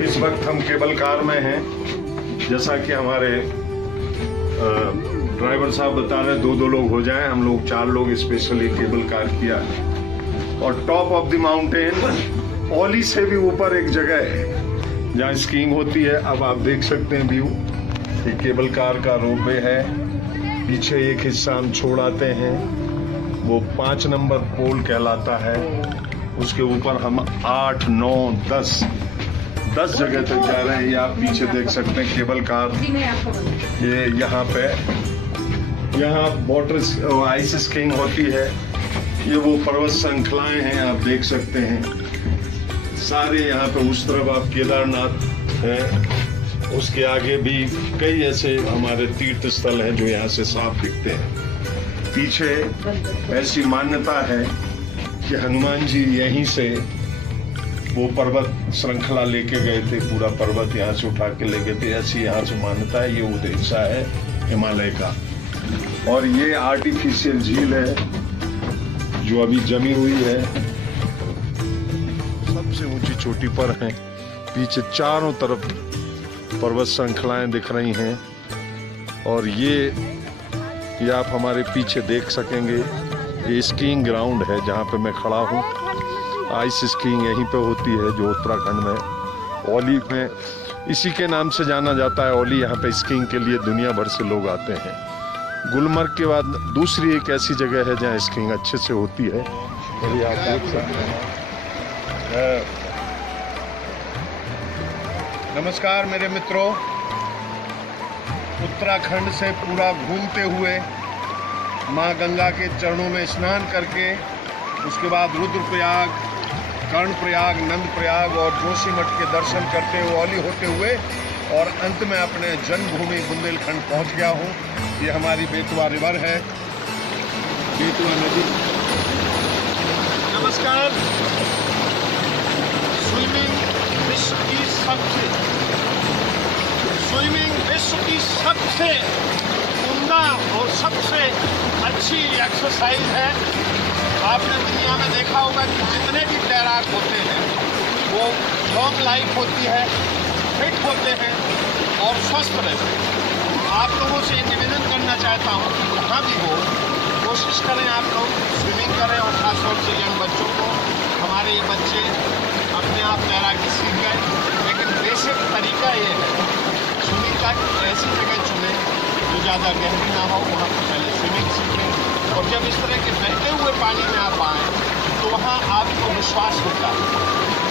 इस वक्त हम केबल कार में हैं। जैसा कि हमारे ड्राइवर साहब बता रहे, दो लोग हो जाएं, हम लोग 4 लोग स्पेशली केबल कार किया है। और टॉप ऑफ द माउंटेन ओली से भी ऊपर एक जगह है जहाँ स्कीइंग होती है। अब आप देख सकते हैं व्यू, ये केबल कार का रोपवे है। पीछे एक हिस्सा हम छोड़ आते हैं, वो 5 नंबर पोल कहलाता है। उसके ऊपर हम 8, 9, 10 जगह तक जा रहे हैं। ये आप पीछे देख सकते हैं केबल कार। ये यहाँ वाटर आइस स्कीइंग होती है। ये वो पर्वत श्रृंखलाएं हैं, आप देख सकते हैं सारे। यहाँ पे उस तरफ आप केदारनाथ है, उसके आगे भी कई ऐसे हमारे तीर्थ स्थल हैं जो यहाँ से साफ दिखते हैं। पीछे ऐसी मान्यता है कि हनुमान जी यहीं से वो पर्वत श्रृंखला लेके गए थे, पूरा पर्वत यहाँ से उठा के ले गए थे, ऐसी यहाँ से मान्यता है। ये वो हिस्सा है हिमालय का। और ये आर्टिफिशियल झील है जो अभी जमी हुई है, सबसे ऊंची चोटी पर है। पीछे चारों तरफ पर्वत श्रृंखलाएं दिख रही हैं। और ये आप हमारे पीछे देख सकेंगे, ये स्कीइंग ग्राउंड है जहाँ पे मैं खड़ा हूँ। आइस स्कीइंग यहीं पे होती है जो उत्तराखंड में ओली में, इसी के नाम से जाना जाता है ओली। यहाँ पे स्कीइंग के लिए दुनिया भर से लोग आते हैं। गुलमर्ग के बाद दूसरी एक ऐसी जगह है जहाँ स्कीइंग अच्छे से होती है, ये आप देख सकते हैं। नमस्कार मेरे मित्रों, उत्तराखंड से पूरा घूमते हुए माँ गंगा के चरणों में स्नान करके, उसके बाद रुद्रप्रयाग, कर्णप्रयाग, नंदप्रयाग और जोशीमठ के दर्शन करते हुए ओली होते हुए और अंत में अपने जन्मभूमि बुंदेलखंड पहुंच गया हूं। ये हमारी बेतवा रिवर है, बेतवा नदी। नमस्कार। स्विमिंग विश्व की सबसे उम्दा और सबसे अच्छी एक्सरसाइज है। आपने दुनिया में देखा होगा कि जितने भी तैराक होते हैं वो लॉन्ग लाइफ होती है, फिट होते हैं और स्वस्थ रहते हैं। आप लोगों से निवेदन करना चाहता हूँ कि जहाँ भी हो कोशिश करें आप लोग स्विमिंग करें, और खासतौर से यंग बच्चों को। हमारे ये बच्चे अपने आप तैराकी सीख गए, लेकिन बेसिक तरीका ये है स्विमिंग का कि ऐसी जगह चुनें जो ज़्यादा गहरी ना हो, वहाँ पर पहले स्विमिंग सीखें। और जब इस तरह के बहते हुए पानी में आप आएँ तो वहाँ आपको विश्वास होता है।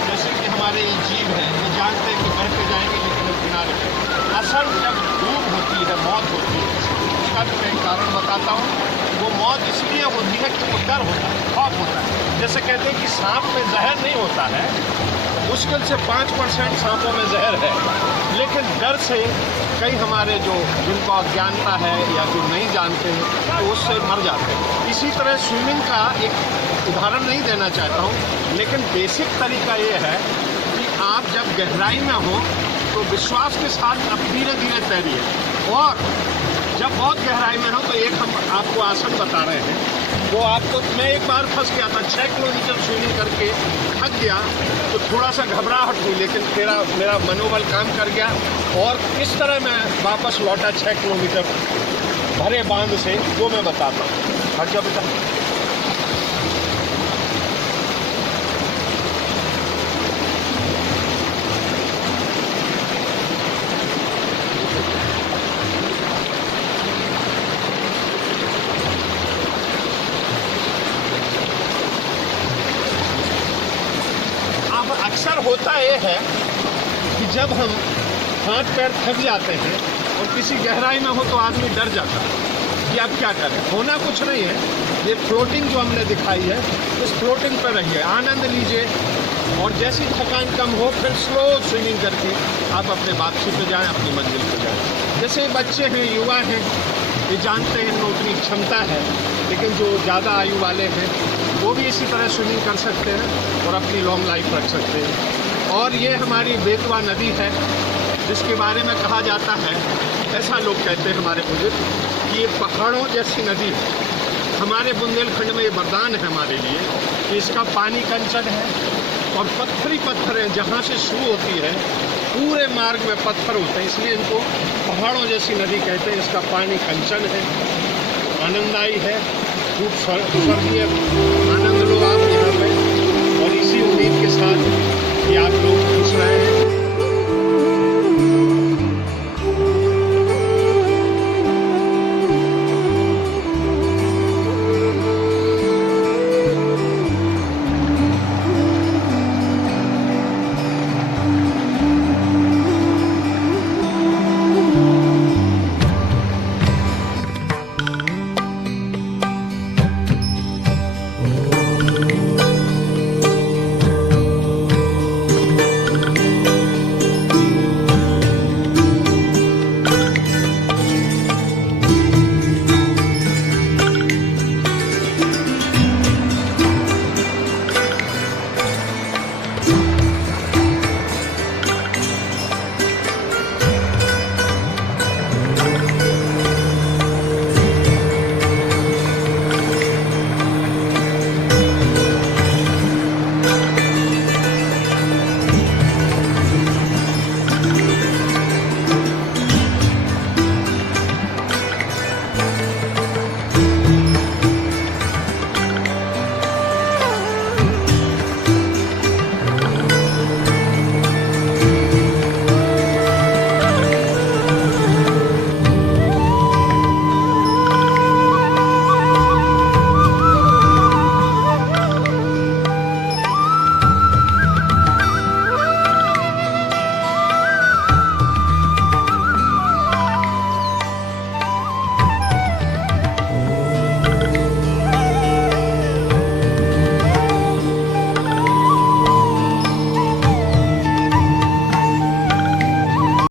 जैसे कि हमारे ये जीव हैं, ये जानते हैं कि बहते जाएंगे लेकिन किनारे पे असल जब डूब होती है, मौत होती है, उसका भी मैं एक कारण बताता हूँ। वो मौत इसलिए होती है कि वो डर होता है, खौफ होता है। जैसे कहते हैं कि सांप में जहर नहीं होता है, मुश्किल से 5% सांपों में जहर है, लेकिन डर से कई हमारे जिनको अज्ञानता है या जो नहीं जानते हैं तो उससे मर जाते हैं। इसी तरह स्विमिंग का एक उदाहरण नहीं देना चाहता हूँ, लेकिन बेसिक तरीका ये है कि आप जब गहराई में हो तो विश्वास के साथ अब धीरे धीरे तैरिए। और जब बहुत गहराई में हो तो एक हम आपको आसन बता रहे हैं, वो आपको, मैं एक बार फंस गया था 6 किलोमीटर स्विमिंग करके थक गया तो थोड़ा सा घबराहट हुई, लेकिन मेरा मनोबल काम कर गया और किस तरह मैं वापस लौटा 6 किलोमीटर भरे बांध से, वो मैं बताता हूँ। हट जा बेटा। अक्सर होता ये है कि जब हम हाथ पैर थक जाते हैं और किसी गहराई में हो तो आदमी डर जाता है कि अब क्या करें। होना कुछ नहीं है, ये फ्लोटिंग जो हमने दिखाई है, इस फ्लोटिंग पर रहिए, आनंद लीजिए और जैसी थकान कम हो फिर स्लो स्विमिंग करके आप अपने वापसी पे जाएं, अपनी मंजिल पे जाएं। जैसे बच्चे हैं, युवा हैं, ये जानते हैं इनमें उतनी क्षमता है, लेकिन जो ज़्यादा आयु वाले हैं वो भी इसी तरह स्विमिंग कर सकते हैं और अपनी लॉन्ग लाइफ रख सकते हैं। और ये हमारी बेतवा नदी है जिसके बारे में कहा जाता है, ऐसा लोग कहते हैं हमारे बुजुर्ग, कि ये पहाड़ों जैसी नदी है। हमारे बुंदेलखंड में ये वरदान है हमारे लिए कि इसका पानी कंचन है और पत्थर ही पत्थर है, जहाँ से शुरू होती है पूरे मार्ग में पत्थर होते हैं, इसलिए इनको पहाड़ों जैसी नदी कहते हैं। इसका पानी कंचन है, आनंददायी है, खूब स्वर्गीय आनंद लो आप यहाँ पे। और इसी उम्मीद के साथ कि आप लोग खुश रहें,